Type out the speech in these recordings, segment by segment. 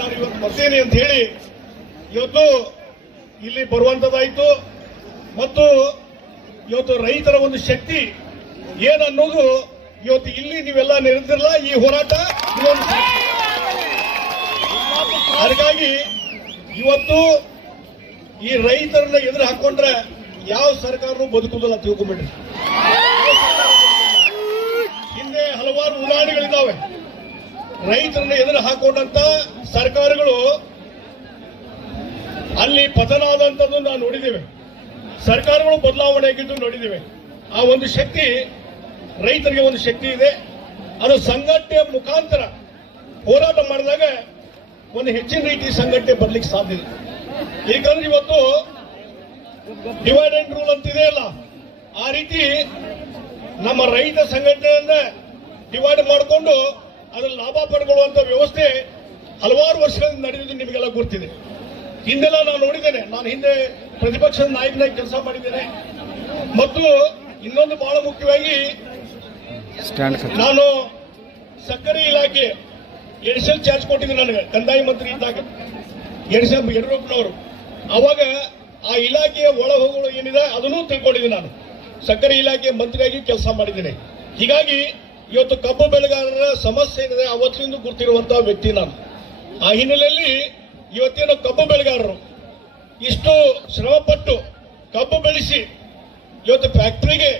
ನಾನು ಇವತ್ತು ಬರ್ತೇನೆ ಅಂತ ಹೇಳಿ ಇವತ್ತು ಇಲ್ಲಿ ಬರುವಂತದ್ದಾಯಿತು. ಮತ್ತು ಇವತ್ತು ರೈತರ ಒಂದು ಶಕ್ತಿ ಏನನ್ನೋದು ಇವತ್ತು ಇಲ್ಲಿ ನೀವೆಲ್ಲ ನಿರಂತಿರಲ್ಲ ಈ ಹೋರಾಟ. ಹಾಗಾಗಿ ಇವತ್ತು ಈ ರೈತರನ್ನ ಎದುರು ಹಾಕೊಂಡ್ರೆ ಯಾವ ಸರ್ಕಾರನೂ ಬದುಕುವುದಿಲ್ಲ ತಿಳ್ಕೊಂಡ್ಬಿಟ್ರಿ. ಹಿಂದೆ ಹಲವಾರು ಉದಾಹರಣೆಗಳಿದ್ದಾವೆ. ರೈತರನ್ನ ಎದುರು ಹಾಕೊಂಡಂತ ಸರ್ಕಾರಗಳು ಅಲ್ಲಿ ಪತನ ಆದಂತದ್ದು ನಾವು ನೋಡಿದ್ದೇವೆ. ಸರ್ಕಾರಗಳು ಬದಲಾವಣೆ ಆಗಿದ್ದು ನೋಡಿದ್ದೇವೆ. ಆ ಒಂದು ಶಕ್ತಿ ರೈತರಿಗೆ ಒಂದು ಶಕ್ತಿ ಇದೆ. ಅದು ಸಂಘಟನೆಯ ಮುಖಾಂತರ ಹೋರಾಟ ಮಾಡಿದಾಗ ಒಂದು ಹೆಚ್ಚಿನ ರೀತಿ ಸಂಘಟನೆ ಬರ್ಲಿಕ್ಕೆ ಸಾಧ್ಯ ಇದೆ. ಏಕೆಂದ್ರೆ ಇವತ್ತು ಡಿವೈಡ್ ಅಂಡ್ ರೂಲ್ ಅಂತಿದೆ ಅಲ್ಲ, ಆ ರೀತಿ ನಮ್ಮ ರೈತ ಸಂಘಟನೆಯನ್ನ ಡಿವೈಡ್ ಮಾಡಿಕೊಂಡು ಅದರ ಲಾಭ ಪಡ್ಕೊಳ್ಳುವಂತ ವ್ಯವಸ್ಥೆ ಹಲವಾರು ವರ್ಷಗಳಿಂದ ನಡೆಯುವುದು ನಿಮಗೆಲ್ಲ ಗೊತ್ತಿದೆ. ಹಿಂದೆಲ್ಲ ನಾನು ನೋಡಿದ್ದೇನೆ. ನಾನು ಹಿಂದೆ ಪ್ರತಿಪಕ್ಷದ ನಾಯಕನಾಗಿ ಕೆಲಸ ಮಾಡಿದ್ದೇನೆ. ಮತ್ತು ಇನ್ನೊಂದು ಬಹಳ ಮುಖ್ಯವಾಗಿ ನಾನು ಸಕ್ಕರೆ ಇಲಾಖೆ ಎಡಿಷನಲ್ ಚಾರ್ಜ್ ಕೊಟ್ಟಿದ್ದೆ ನನಗೆ ಕಂದಾಯ ಮಂತ್ರಿ ಇದ್ದಾಗ ಯಡಿಯೂರಪ್ಪನವರು. ಅವಾಗ ಆ ಇಲಾಖೆಯ ಒಳ ಹೋಗುಗಳು ಏನಿದೆ ಅದನ್ನು ತಿಳ್ಕೊಂಡಿದ್ದೀನಿ. ನಾನು ಸಕ್ಕರೆ ಇಲಾಖೆ ಮಂತ್ರಿಯಾಗಿ ಕೆಲಸ ಮಾಡಿದ್ದೇನೆ. ಹೀಗಾಗಿ ಇವತ್ತು ಕಬ್ಬು ಬೆಳೆಗಾರರ ಸಮಸ್ಯೆ ಏನಿದೆ ಅವತ್ತಿನಿಂದ ಗುರ್ತಿರುವಂತಹ ವ್ಯಕ್ತಿ ನಾನು. ಆ ಹಿನ್ನೆಲೆಯಲ್ಲಿ ಇವತ್ತೇನು ಕಬ್ಬು ಬೆಳೆಗಾರರು ಇಷ್ಟು ಶ್ರಮಪಟ್ಟು ಕಬ್ಬು ಬೆಳೆಸಿ ಇವತ್ತು ಫ್ಯಾಕ್ಟರಿಗೆ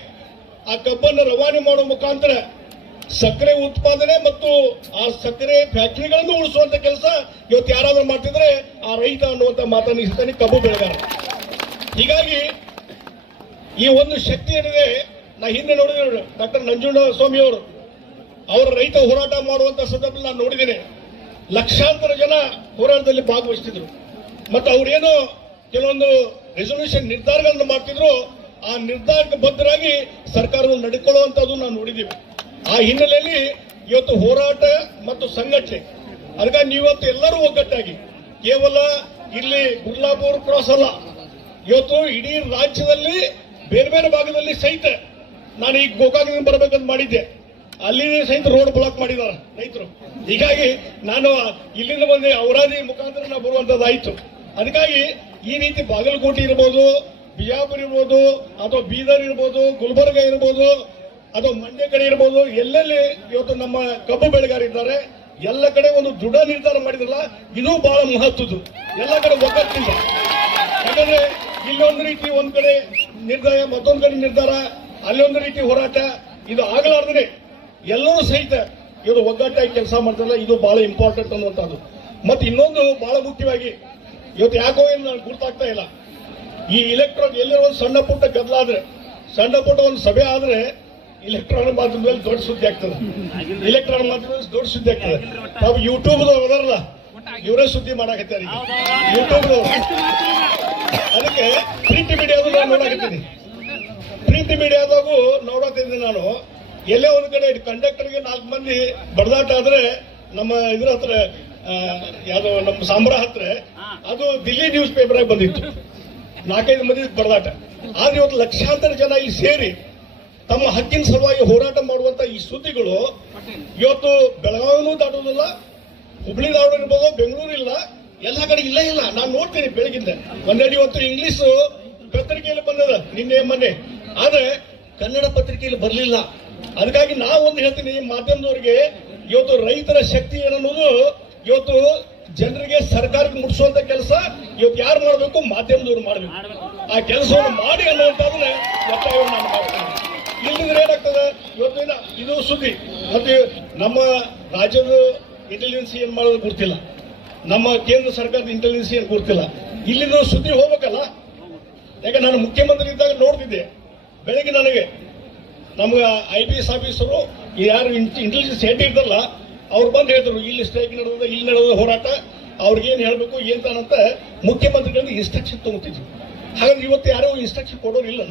ಆ ಕಬ್ಬನ್ನು ರವಾನೆ ಮಾಡುವ ಮುಖಾಂತರ ಸಕ್ಕರೆ ಉತ್ಪಾದನೆ ಮತ್ತು ಆ ಸಕ್ಕರೆ ಫ್ಯಾಕ್ಟರಿಗಳನ್ನು ಉಳಿಸುವಂತ ಕೆಲಸ ಇವತ್ತು ಯಾರಾದ್ರೂ ಮಾಡ್ತಿದ್ರೆ ಆ ರೈತ ಅನ್ನುವಂತ ಮಾತನ್ನು ಇರ್ತಾನೆ ಕಬ್ಬು ಬೆಳೆಗಾರ. ಹೀಗಾಗಿ ಈ ಒಂದು ಶಕ್ತಿ ಏನಿದೆ, ನಾ ಹಿಂದೆ ನೋಡಿದ್ರೆ ಡಾಕ್ಟರ್ ನಂಜುಂಡಸ್ವಾಮಿ ಅವರ ರೈತ ಹೋರಾಟ ಮಾಡುವಂತ ಸಂದರ್ಭದಲ್ಲಿ ನಾನು ನೋಡಿದ್ದೇನೆ. ಲಕ್ಷಾಂತರ ಜನ ಹೋರಾಟದಲ್ಲಿ ಭಾಗವಹಿಸ್ತಿದ್ರು ಮತ್ತು ಅವರೇನೋ ಕೆಲವೊಂದು ರೆಸೊಲ್ಯೂಷನ್ ನಿರ್ಧಾರಗಳನ್ನು ಮಾಡ್ತಿದ್ರು. ಆ ನಿರ್ಧಾರಕ್ಕೆ ಬದ್ಧರಾಗಿ ಸರ್ಕಾರವನ್ನು ನಡ್ಕೊಳ್ಳುವಂತದ್ದು ನಾವು ನೋಡಿದ್ದೀವಿ. ಆ ಹಿನ್ನೆಲೆಯಲ್ಲಿ ಇವತ್ತು ಹೋರಾಟ ಮತ್ತು ಸಂಘಟನೆ, ಅದಕ್ಕಾಗಿ ನೀವತ್ತು ಎಲ್ಲರೂ ಒಗ್ಗಟ್ಟಾಗಿ ಕೇವಲ ಇಲ್ಲಿ ಗುರ್ಲಾಪುರ ಕ್ರಾಸ್ ಅಲ್ಲ, ಇವತ್ತು ಇಡೀ ರಾಜ್ಯದಲ್ಲಿ ಬೇರೆ ಬೇರೆ ಭಾಗದಲ್ಲಿ ಸಹಿತ ನಾನು ಈಗ ಗೋಕಾಕದಿಂದ ಬರಬೇಕಂತ ಮಾಡಿದ್ದೆ. ಅಲ್ಲಿ ಸಹಿತ ರೋಡ್ ಬ್ಲಾಕ್ ಮಾಡಿದಾರೆ ರೈತರು. ಹೀಗಾಗಿ ನಾನು ಇಲ್ಲಿಂದ ಬಂದೆ ಔರಾದಿ ಮುಖಾಂತರ ನಾವು ಬರುವಂತದ್ದಾಯ್ತು. ಅದಕ್ಕಾಗಿ ಈ ರೀತಿ ಬಾಗಲಕೋಟೆ ಇರ್ಬೋದು, ಬಿಜಾಪುರ ಇರ್ಬೋದು, ಅಥವಾ ಬೀದರ್ ಇರ್ಬೋದು, ಗುಲ್ಬರ್ಗ ಇರ್ಬೋದು, ಅಥವಾ ಮಂಡ್ಯ ಕಡೆ ಇರ್ಬೋದು, ಎಲ್ಲೆಲ್ಲಿ ಇವತ್ತು ನಮ್ಮ ಕಬ್ಬು ಬೆಳೆಗಾರಿದ್ದಾರೆ ಎಲ್ಲ ಕಡೆ ಒಂದು ದೃಢ ನಿರ್ಧಾರ ಮಾಡಿದ್ರಲ್ಲ, ಇದು ಬಹಳ ಮಹತ್ವದ್ದು. ಎಲ್ಲ ಕಡೆ ಒಗ್ಗಟ್ಟಿಂದ, ಯಾಕಂದ್ರೆ ಇಲ್ಲೊಂದು ರೀತಿ ಒಂದ್ ಕಡೆ ನಿರ್ಧಾರ, ಮತ್ತೊಂದು ಕಡೆ ನಿರ್ಧಾರ, ಅಲ್ಲೊಂದು ರೀತಿ ಹೋರಾಟ, ಇದು ಆಗಲಾರ್ದೇ ಎಲ್ಲರೂ ಸಹಿತ ಇವರು ಒಗ್ಗಟ್ಟಾಗಿ ಕೆಲಸ ಮಾಡ್ತಾರಲ್ಲ, ಇದು ಬಹಳ ಇಂಪಾರ್ಟೆಂಟ್ ಅನ್ನುವಂಥದ್ದು. ಮತ್ತೆ ಇನ್ನೊಂದು ಬಹಳ ಮುಖ್ಯವಾಗಿ ಇವತ್ತು ಯಾಕೋ ಏನು ನನಗೆ ಗುರ್ತಾಗ್ತಾ ಇಲ್ಲ, ಈ ಇಲೆಕ್ಟ್ರಾನ್ ಎಲ್ಲೋ ಒಂದು ಸಣ್ಣ ಪುಟ್ಟ ಗದ್ದಲಾದ್ರೆ, ಸಣ್ಣ ಪುಟ್ಟ ಒಂದು ಸಭೆ ಆದ್ರೆ ಇಲೆಕ್ಟ್ರಾನ್ ಮಾಧ್ಯಮದಲ್ಲಿ ದೊಡ್ಡ ಸುದ್ದಿ ಆಗ್ತದೆ. ಇಲೆಕ್ಟ್ರಾನ್ ಮಾಧ್ಯಮದಲ್ಲಿ ದೊಡ್ಡ ಸುದ್ದಿ ಆಗ್ತದೆ. ನಾವು ಯೂಟ್ಯೂಬ್ದವ್ರು ಅದರಲ್ಲ, ಇವರೇ ಸುದ್ದಿ ಮಾಡಾಕತ್ತಾರೆ ಯೂಟ್ಯೂಬ್ದವ್ರು. ಅದಕ್ಕೆ ಪ್ರಿಂಟ್ ಮೀಡಿಯಾದು ನಾನು ನೋಡಾಕತ್ತೀನಿ. ಪ್ರಿಂಟ್ ಮೀಡಿಯಾದಾಗೂ ನೋಡಾಕತ್ತಿದ್ದೆ ನಾನು. ಎಲ್ಲೇ ಒಂದು ಕಡೆ ಕಂಡಕ್ಟರ್ಗೆ 4 ಮಂದಿ ಬಡದಾಟ ಆದ್ರೆ ನಮ್ಮ ಇದ್ರ ಹತ್ರ ಯಾವ್ದೋ ನಮ್ಮ ಸಾಂಬ್ರಾ ಹತ್ರ ಅದು ದಿಲ್ಲಿ ನ್ಯೂಸ್ ಪೇಪರ್ ಆಗಿ ಬಂದಿತ್ತು, 4-5 ಮಂದಿ ಬಡದಾಟ. ಆದ್ರೆ ಇವತ್ತು ಲಕ್ಷಾಂತರ ಜನ ಇಲ್ಲಿ ಸೇರಿ ತಮ್ಮ ಹಕ್ಕಿನ ಸಲುವಾಗಿ ಹೋರಾಟ ಮಾಡುವಂತ ಈ ಸುದ್ದಿಗಳು ಇವತ್ತು ಬೆಳಗಾವಿನೂ ದಾಟೋದಿಲ್ಲ, ಹುಬ್ಳಿ ಧಾರವಾಡ ಇರ್ಬೋದು, ಬೆಂಗಳೂರು ಇಲ್ಲ, ಎಲ್ಲ ಕಡೆ ಇಲ್ಲ. ನಾನು ನೋಡ್ತೀನಿ ಬೆಳಗಿಂದ ಒಂದೆರಡು ಇವತ್ತು ಇಂಗ್ಲಿಷ್ ಪತ್ರಿಕೆಯಲ್ಲಿ ಬಂದದ ನಿನ್ನೆ ಮೊನ್ನೆ, ಆದ್ರೆ ಕನ್ನಡ ಪತ್ರಿಕೆಯಲ್ಲಿ ಬರಲಿಲ್ಲ. ಅದಕ್ಕಾಗಿ ನಾವೊಂದು ಹೇಳ್ತೀನಿ ಮಾಧ್ಯಮದವರಿಗೆ, ಇವತ್ತು ರೈತರ ಶಕ್ತಿ ಏನನ್ನೋದು ಇವತ್ತು ಜನರಿಗೆ ಸರ್ಕಾರಕ್ಕೆ ಮುಟ್ಟಿಸುವಂತ ಕೆಲಸ ಇವತ್ತು ಯಾರು ಮಾಡಬೇಕು? ಮಾಧ್ಯಮದವರು ಮಾಡಬೇಕು. ಆ ಕೆಲಸವನ್ನು ಮಾಡಿ ಅನ್ನುವಂಥದ್ದನ್ನ ಒತ್ತಾಯವನ್ನು ನಾನು ಮಾಡ್ತೀನಿ. ಇಲ್ಲಿಂದ್ರೆ ಏನಾಗ್ತದೆ ಇವತ್ತಿನ ಇದು ಸುದ್ದಿ. ಮತ್ತೆ ನಮ್ಮ ರಾಜ್ಯದ ಇಂಟೆಲಿಜೆನ್ಸಿ ಏನ್ ಮಾಡೋದು ಗೊತ್ತಿಲ್ಲ, ನಮ್ಮ ಕೇಂದ್ರ ಸರ್ಕಾರದ ಇಂಟೆಲಿಜೆನ್ಸಿ ಏನ್ ಗೊತ್ತಿಲ್ಲ. ಇಲ್ಲಿಂದ ಸುದ್ದಿ ಹೋಗ್ಬೇಕಲ್ಲ. ಯಾಕೆ ನಾನು ಮುಖ್ಯಮಂತ್ರಿ ಇದ್ದಾಗ ನೋಡ್ತಿದ್ದೆ, ಬೆಳಗ್ಗೆ ನನಗೆ ನಮ್ಗೆ IPS ಆಫೀಸರು ಯಾರು ಇಂಟೆಲಿಜೆನ್ಸ್ ಹೆಡ್ ಇರ್ತಾರಲ್ಲ ಅವ್ರು ಬಂದು ಹೇಳಿದ್ರು, ಇಲ್ಲಿ ಸ್ಟ್ರೈಕ್ ನಡೆದ, ಇಲ್ಲಿ ನಡೆದ ಹೋರಾಟ, ಅವ್ರಿಗೇನು ಹೇಳ್ಬೇಕು ಏನಂತ ಮುಖ್ಯಮಂತ್ರಿಗಳಿಂದ ಇನ್ಸ್ಟ್ರಕ್ಷನ್ ತಗೋತಿದ್ವಿ. ಹಾಗಾಗಿ ಇವತ್ತು ಯಾರೋ ಇನ್ಸ್ಟ್ರಕ್ಷನ್ ಕೊಡೋರಿಲ್ಲ.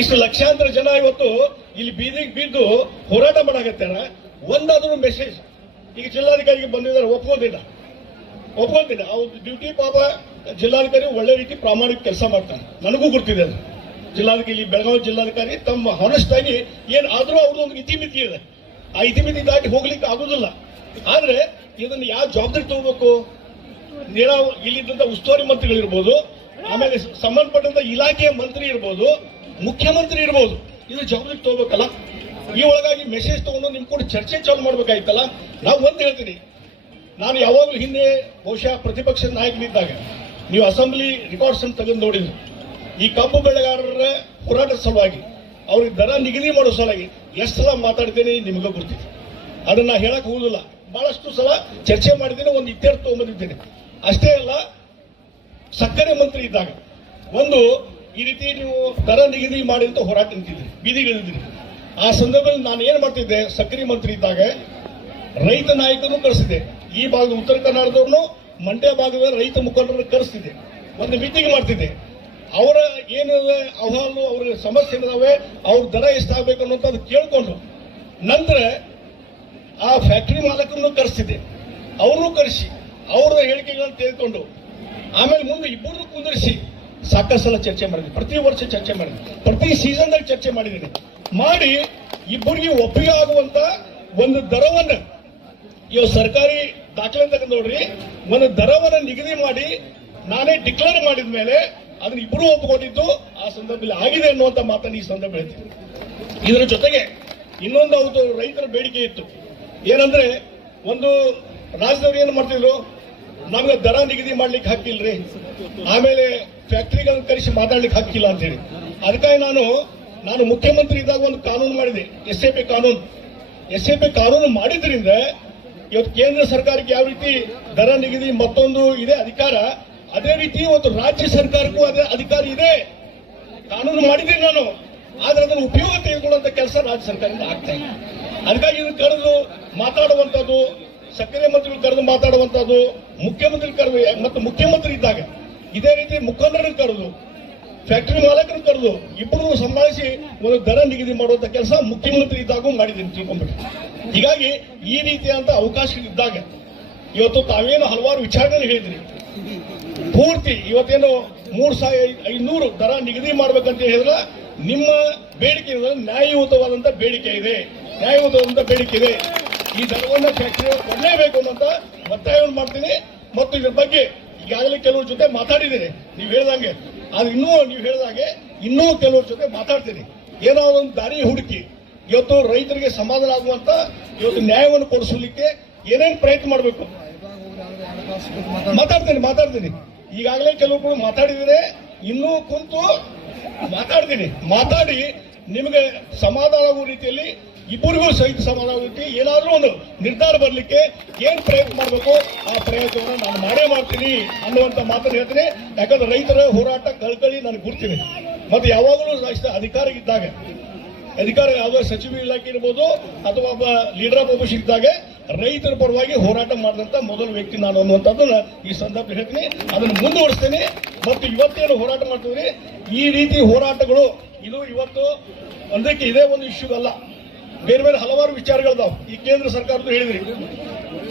ಇಷ್ಟು ಲಕ್ಷಾಂತರ ಜನ ಇವತ್ತು ಇಲ್ಲಿ ಬೀದಿಗೆ ಬಿದ್ದು ಹೋರಾಟ ಮಾಡಾಕತ್ತಾರ. ಒಂದಾದ್ರೂ ಮೆಸೇಜ್ ಈಗ ಜಿಲ್ಲಾಧಿಕಾರಿಗೆ ಬಂದಿದ್ದಾರೆ, ಒಪ್ಕೋದಿಲ್ಲ. ಅವ್ರ ಡ್ಯೂಟಿ ಪಾಪ ಜಿಲ್ಲಾಧಿಕಾರಿ ಒಳ್ಳೆ ರೀತಿ ಪ್ರಾಮಾಣಿಕ ಕೆಲಸ ಮಾಡ್ತಾರೆ, ನನಗೂ ಗೊತ್ತಿದೆ ಅದು. ಜಿಲ್ಲಾಧಿಕಾರಿ ಇಲ್ಲಿ ಬೆಳಗಾವಿ ಜಿಲ್ಲಾಧಿಕಾರಿ ತಮ್ಮ ಹಾನೆಸ್ಟ್ ಆಗಿ ಏನ್ ಆದ್ರೂ ಅವ್ರದ್ದು ಒಂದು ಇತಿಮಿತಿ ಇದೆ, ಆ ಇತಿಮಿತಿ ದಾಟಿ ಹೋಗ್ಲಿಕ್ಕೆ ಆಗುದಿಲ್ಲ. ಆದ್ರೆ ಇದನ್ನು ಯಾವ ಜವಾಬ್ದಾರಿ ತಗೋಬೇಕು? ಇಲ್ಲಿದ್ದಂತ ಉಸ್ತುವಾರಿ ಮಂತ್ರಿಗಳಿರ್ಬೋದು, ಆಮೇಲೆ ಸಂಬಂಧಪಟ್ಟಂತ ಇಲಾಖೆಯ ಮಂತ್ರಿ ಇರ್ಬೋದು, ಮುಖ್ಯಮಂತ್ರಿ ಇರ್ಬೋದು, ಇದು ಜವಾಬ್ದಾರಿ ತಗೋಬೇಕಲ್ಲ. ಈ ಒಳಗಾಗಿ ಮೆಸೇಜ್ ತಗೊಂಡು ನಿಮ್ ಕೂಡ ಚರ್ಚೆ ಚಾಲು ಮಾಡ್ಬೇಕಾಯ್ತಲ್ಲ. ನಾವು ಒಂದು ಹೇಳ್ತೀನಿ, ನಾನು ಯಾವಾಗಲೂ ಹಿಂದೆ ಬಹುಶಃ ಪ್ರತಿಪಕ್ಷ ನಾಯಕನಿದ್ದಾಗ ನೀವು ಅಸೆಂಬ್ಲಿ ರೆಕಾರ್ಡ್ಸ್ ಅನ್ನು ತೆಗೆದು ನೋಡಿದ್ರು, ಈ ಕಬ್ಬು ಬೆಳೆಗಾರರ ಹೋರಾಟದ ಸಲುವಾಗಿ ಅವ್ರಿಗೆ ದರ ನಿಗದಿ ಮಾಡೋ ಸಲುವಾಗಿ ಎಷ್ಟು ಸಲ ಮಾತಾಡ್ತೇನೆ ನಿಮ್ಗೆ ಗೊತ್ತಿದೆ. ಅದನ್ನ ಹೇಳಕ್ ಹೋಗುದಿಲ್ಲ, ಬಹಳಷ್ಟು ಸಲ ಚರ್ಚೆ ಮಾಡಿದ್ದೇನೆ, ಒಂದು ಇತ್ಯರ್ಥ ತಗೊಂಡ್ಬಂದಿದ್ದೇನೆ. ಅಷ್ಟೇ ಅಲ್ಲ, ಸಕ್ಕರೆ ಮಂತ್ರಿ ಇದ್ದಾಗ ಒಂದು ಈ ರೀತಿ ನೀವು ದರ ನಿಗದಿ ಮಾಡಿ ಅಂತ ಹೋರಾಟ ನಿಂತಿದ್ರಿ, ಬೀದಿಗಿಳಿದ್ರಿ. ಆ ಸಂದರ್ಭದಲ್ಲಿ ನಾನು ಏನ್ ಮಾಡ್ತಿದ್ದೆ, ಸಕ್ಕರೆ ಮಂತ್ರಿ ಇದ್ದಾಗ ರೈತ ನಾಯಕರನ್ನು ಕರೆಸಿದೆ, ಈ ಭಾಗದ ಉತ್ತರ ಕರ್ನಾಟಕದವ್ರನ್ನು, ಮಂಡ್ಯ ಭಾಗದ ರೈತ ಮುಖಂಡರನ್ನು ಕರೆಸ್ತಿದ್ದೆ, ಒಂದು ಮೀಟಿಂಗ್ ಮಾಡ್ತಿದ್ದೆ. ಅವರ ಏನಿಲ್ಲ ಅಹವಾಲು, ಅವ್ರ ಸಮಸ್ಯೆ ಏನಿದಾವೆ, ಅವ್ರ ದರ ಎಷ್ಟಾಗಬೇಕು ಅನ್ನೋದು ಕೇಳ್ಕೊಂಡು ನಂತರ ಆ ಫ್ಯಾಕ್ಟರಿ ಮಾಲಕರನ್ನು ಕರೆಸ್ತಿದ್ದೆ, ಅವ್ರನ್ನೂ ಕರೆಸಿ ಅವರ ಹೇಳಿಕೆಗಳನ್ನು ತೆಗೆದುಕೊಂಡು ಆಮೇಲೆ ಮುಂದೆ ಇಬ್ಬರನ್ನು ಕುಂದಿರಿಸಿ ಸಾಕಷ್ಟು ಸಲ ಚರ್ಚೆ ಮಾಡಿದ್ವಿ. ಪ್ರತಿ ವರ್ಷ ಚರ್ಚೆ ಮಾಡಿದ್ವಿ, ಪ್ರತಿ ಸೀಸನ್ದಾಗ ಚರ್ಚೆ ಮಾಡಿದ್ದೀನಿ. ಮಾಡಿ ಇಬ್ಬರಿಗೆ ಒಪ್ಪಿಗೆ ಆಗುವಂತ ಒಂದು ದರವನ್ನು, ಇವಾಗ ಸರ್ಕಾರಿ ದಾಖಲೆ ತೆಗೆದು ನೋಡ್ರಿ, ಒಂದು ದರವನ್ನು ನಿಗದಿ ಮಾಡಿ ನಾನೇ ಡಿಕ್ಲೇರ್ ಮಾಡಿದ ಮೇಲೆ ಅದನ್ನ ಇಬ್ಬರು ಒಪ್ಪಿಕೊಂಡಿದ್ದು ಆ ಸಂದರ್ಭದಲ್ಲಿ ಆಗಿದೆ ಅನ್ನುವಂತ ಮಾತನ್ನು ಈ ಸಂದರ್ಭ ಹೇಳ್ತೀನಿ. ಇದರ ಜೊತೆಗೆ ಇನ್ನೊಂದು ಅವ್ರದ್ದು ರೈತರ ಬೇಡಿಕೆ ಇತ್ತು, ಏನಂದ್ರೆ ಒಂದು ರಾಜ್ಯದವ್ರು ಏನು ಮಾಡ್ತಿದ್ರು, ನಮ್ಗೆ ದರ ನಿಗದಿ ಮಾಡ್ಲಿಕ್ಕೆ ಹಾಕಿಲ್ರಿ, ಆಮೇಲೆ ಫ್ಯಾಕ್ಟರಿಗಳನ್ನು ಕರೆಸಿ ಮಾತಾಡ್ಲಿಕ್ಕೆ ಹಾಕಿಲ್ಲ ಅಂತ ಹೇಳಿ. ಅದಕ್ಕಾಗಿ ನಾನು ಮುಖ್ಯಮಂತ್ರಿ ಇದ್ದಾಗ ಒಂದು ಕಾನೂನು ಮಾಡಿದೆ, SAP ಕಾನೂನು. SAP ಕಾನೂನು ಮಾಡಿದ್ರಿಂದ ಇವತ್ತು ಕೇಂದ್ರ ಸರ್ಕಾರಕ್ಕೆ ಯಾವ ರೀತಿ ದರ ನಿಗದಿ ಮತ್ತೊಂದು ಇದೆ ಅಧಿಕಾರ, ಅದೇ ರೀತಿ ಇವತ್ತು ರಾಜ್ಯ ಸರ್ಕಾರಕ್ಕೂ ಅದೇ ಅಧಿಕಾರ ಇದೆ. ಕಾನೂನು ಮಾಡಿದ್ದೀನಿ ನಾನು, ಆದ್ರೆ ಅದನ್ನು ಉಪಯೋಗ ತೆಗೆದುಕೊಳ್ಳುವಂತ ಕೆಲಸ ರಾಜ್ಯ ಸರ್ಕಾರದಿಂದ ಆಗ್ತಾ ಇಲ್ಲ. ಅದಕ್ಕಾಗಿ ಇದನ್ನು ಕರೆದು ಮಾತಾಡುವಂತದ್ದು, ಸಕ್ಕರೆ ಮಂತ್ರಿಗಳು ಕರೆದು ಮಾತಾಡುವಂತದ್ದು, ಮುಖ್ಯಮಂತ್ರಿ ಕರೆದು, ಮತ್ತು ಮುಖ್ಯಮಂತ್ರಿ ಇದ್ದಾಗ ಇದೇ ರೀತಿ ಮುಖಂಡರನ್ನು ಕರೆದು, ಫ್ಯಾಕ್ಟರಿ ಮಾಲಕರನ್ನು ಕರೆದು ಇಬ್ಬರು ಸಂಭಾಳಿಸಿ ಒಂದು ದರ ನಿಗದಿ ಮಾಡುವಂತ ಕೆಲಸ ಮುಖ್ಯಮಂತ್ರಿ ಇದ್ದಾಗೂ ಮಾಡಿದ್ದೀನಿ, ತಿಳ್ಕೊಂಡ್ಬಿಟ್ಟು. ಹೀಗಾಗಿ ಈ ರೀತಿಯಾದಂತ ಅವಕಾಶ ಇದ್ದಾಗ ಇವತ್ತು ತಾವೇನು ಹಲವಾರು ವಿಚಾರಗಳನ್ನು ಹೇಳಿದ್ರಿ, ಪೂರ್ತಿ ಇವತ್ತೇನು 3,500 ದರ ನಿಗದಿ ಮಾಡ್ಬೇಕಂತ ಹೇಳಿದ್ರೆ ನಿಮ್ಮ ಬೇಡಿಕೆ ನ್ಯಾಯಯುತವಾದಂತ ಬೇಡಿಕೆ ಇದೆ, ಈ ದರವನ್ನು ಫ್ಯಾಕ್ಟರಿ ಕೊಡಲೇಬೇಕು ಅನ್ನೋಂತ ಒತ್ತಾಯವನ್ನು ಮಾಡ್ತೀನಿ. ಮತ್ತು ಇದ್ರ ಬಗ್ಗೆ ಈಗಾಗಲೇ ಕೆಲವ್ರ ಜೊತೆ ಮಾತಾಡಿದ್ದೀನಿ, ನೀವು ಹೇಳ್ದಂಗೆ. ಅದು ನೀವು ಹೇಳಿದಾಗೆ ಇನ್ನೂ ಕೆಲವ್ರ ಜೊತೆ ಮಾತಾಡ್ತೀನಿ. ಏನಾದ್ರು ಒಂದು ದಾರಿ ಹುಡುಕಿ ಇವತ್ತು ರೈತರಿಗೆ ಸಮಾಧಾನ ಆಗುವಂತ ಇವತ್ತು ನ್ಯಾಯವನ್ನು ಕೊಡಿಸಲಿಕ್ಕೆ ಏನೇನು ಪ್ರಯತ್ನ ಮಾಡಬೇಕು ಮಾತಾಡ್ತೀನಿ. ಈಗಾಗಲೇ ಕೆಲವರು ಮಾತಾಡಿದರೆ ಇನ್ನೂ ಕುಂತು ಮಾತಾಡಿ ನಿಮಗೆ ಸಮಾಧಾನ ಆಗುವ ರೀತಿಯಲ್ಲಿ, ಇಬ್ಬರಿಗೂ ಸಹಿತ ಸಮಾಧಾನ ಆಗುವ ರೀತಿ ಏನಾದ್ರೂ ಒಂದು ನಿರ್ಧಾರ ಬರಲಿಕ್ಕೆ ಏನ್ ಪ್ರಯತ್ನ ಮಾಡಬೇಕು ಆ ಪ್ರಯತ್ನವನ್ನು ನಾನು ಮಾಡೇ ಮಾಡ್ತೀನಿ ಅನ್ನುವಂತ ಮಾತನ್ನು ಹೇಳ್ತೀನಿ. ಯಾಕಂದ್ರೆ ರೈತರ ಹೋರಾಟ ಕಳ್ಕಳಿ ನನಗೆ ಗುರ್ತೀನಿ. ಮತ್ತೆ ಯಾವಾಗಲೂ ಅಧಿಕಾರ ಯಾವುದೋ ಸಚಿವ ಇಲಾಖೆ ಇರ್ಬೋದು ಅಥವಾ ಒಬ್ಬ ಲೀಡರ್ ಆಫ್ ಅಪೋಸಿಷನ್ ಇದ್ದಾಗ ರೈತರ ಪರವಾಗಿ ಹೋರಾಟ ಮಾಡಿದಂತ ಮೊದಲ ವ್ಯಕ್ತಿ ನಾನು ಅನ್ನುವಂಥದ್ದನ್ನ ಈ ಸಂದರ್ಭ ಹೇಳ್ತೀನಿ. ಅದನ್ನು ಮುಂದುವರಿಸ್ತೇನೆ. ಮತ್ತು ಇವತ್ತೇನು ಹೋರಾಟ ಮಾಡ್ತೀವಿ, ಈ ರೀತಿ ಹೋರಾಟಗಳು ಇದು ಇವತ್ತು ಒಂದಕ್ಕೆ ಇದೇ ಒಂದು ಇಶ್ಯೂ ಅಲ್ಲ, ಬೇರೆ ಹಲವಾರು ವಿಚಾರಗಳಿದಾವೆ. ಈ ಕೇಂದ್ರ ಸರ್ಕಾರದ್ದು ಹೇಳಿದ್ರಿ,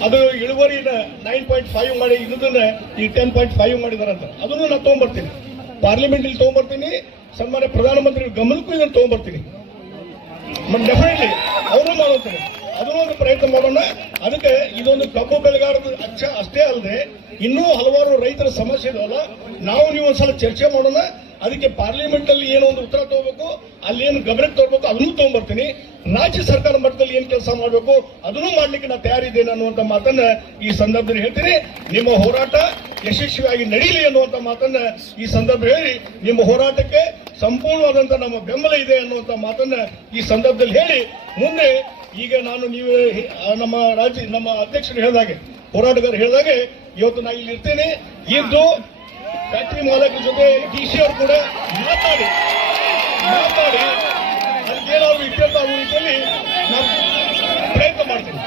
ಅದು ಇಳುವರಿ 9.5 ಮಾಡಿ ಇದನ್ನ ಈ 10.5 ಮಾಡಿದಾರಂತ. ಅದನ್ನು ನಾನು ತಗೊಂಡ್ಬರ್ತೀನಿ, ಪಾರ್ಲಿಮೆಂಟ್ ಇಲ್ಲಿ ತಗೊಂಡ್ಬರ್ತೀನಿ, ಸನ್ಮಾನ್ಯ ಪ್ರಧಾನಮಂತ್ರಿ ಗಮನಕ್ಕೂ ಇದನ್ನು ತಗೊಂಡ್ಬರ್ತೀನಿ. ಡೆಫಿನೆಟ್ಲಿ ಅವರು ಮಾಡುತ್ತಾರೆ, ಅದನ್ನು ಒಂದು ಪ್ರಯತ್ನ ಮಾಡೋಣ. ಅದಕ್ಕೆ ಇದೊಂದು ಕಬ್ಬು ಬೆಳೆಗಾರರ ಅಷ್ಟೇ ಅಲ್ಲದೆ ಇನ್ನೂ ಹಲವಾರು ರೈತರ ಸಮಸ್ಯೆ ಇದೆಯಲ್ಲ, ನೀವು ಒಂದ್ಸಲ ಚರ್ಚೆ ಮಾಡೋಣ. ಅದಕ್ಕೆ ಪಾರ್ಲಿಮೆಂಟ್ ಅಲ್ಲಿ ಏನೋ ಒಂದು ಉತ್ತರ ತಗೋಬೇಕು, ಅಲ್ಲಿ ಏನು ಗಮನಕ್ಕೆ ತಗೋಬೇಕು ಅದನ್ನು ತಗೊಂಡ್ಬರ್ತೀನಿ. ರಾಜ್ಯ ಸರ್ಕಾರ ಮಟ್ಟದಲ್ಲಿ ಏನ್ ಕೆಲಸ ಮಾಡಬೇಕು ಅದನ್ನು ಮಾಡ್ಲಿಕ್ಕೆ ನಾನು ತಯಾರಿದ್ದೇನೆ ಅನ್ನುವಂತ ಮಾತನ್ನ ಈ ಸಂದರ್ಭದಲ್ಲಿ ಹೇಳ್ತೀನಿ. ನಿಮ್ಮ ಹೋರಾಟ ಯಶಸ್ವಿಯಾಗಿ ನಡೀಲಿ ಅನ್ನುವಂತ ಮಾತನ್ನ ಈ ಸಂದರ್ಭ ಹೇಳಿ, ನಿಮ್ಮ ಹೋರಾಟಕ್ಕೆ ಸಂಪೂರ್ಣವಾದಂತ ನಮ್ಮ ಬೆಂಬಲ ಇದೆ ಅನ್ನುವಂತ ಮಾತನ್ನ ಈ ಸಂದರ್ಭದಲ್ಲಿ ಹೇಳಿ, ಮುಂದೆ ಈಗ ನೀವು ನಮ್ಮ ಅಧ್ಯಕ್ಷರು ಹೇಳಿದಾಗೆ, ಹೋರಾಟಗಾರರು ಹೇಳಿದಾಗೆ ಇವತ್ತು ನಾನು ಇಲ್ಲಿ ಇರ್ತೇನೆ. ಇದ್ದು ಫ್ಯಾಕ್ಟರಿ ಮಾಲಕರ ಜೊತೆ DC ಅವರು ಕೂಡ ಮಾತಾಡಿ ಅದಕ್ಕೇನಾದ್ರು ಇತ್ಯರ್ಥ ಆಗುವ ರೀತಿಯಲ್ಲಿ ನಾನು ಪ್ರಯತ್ನ ಮಾಡ್ತೀನಿ.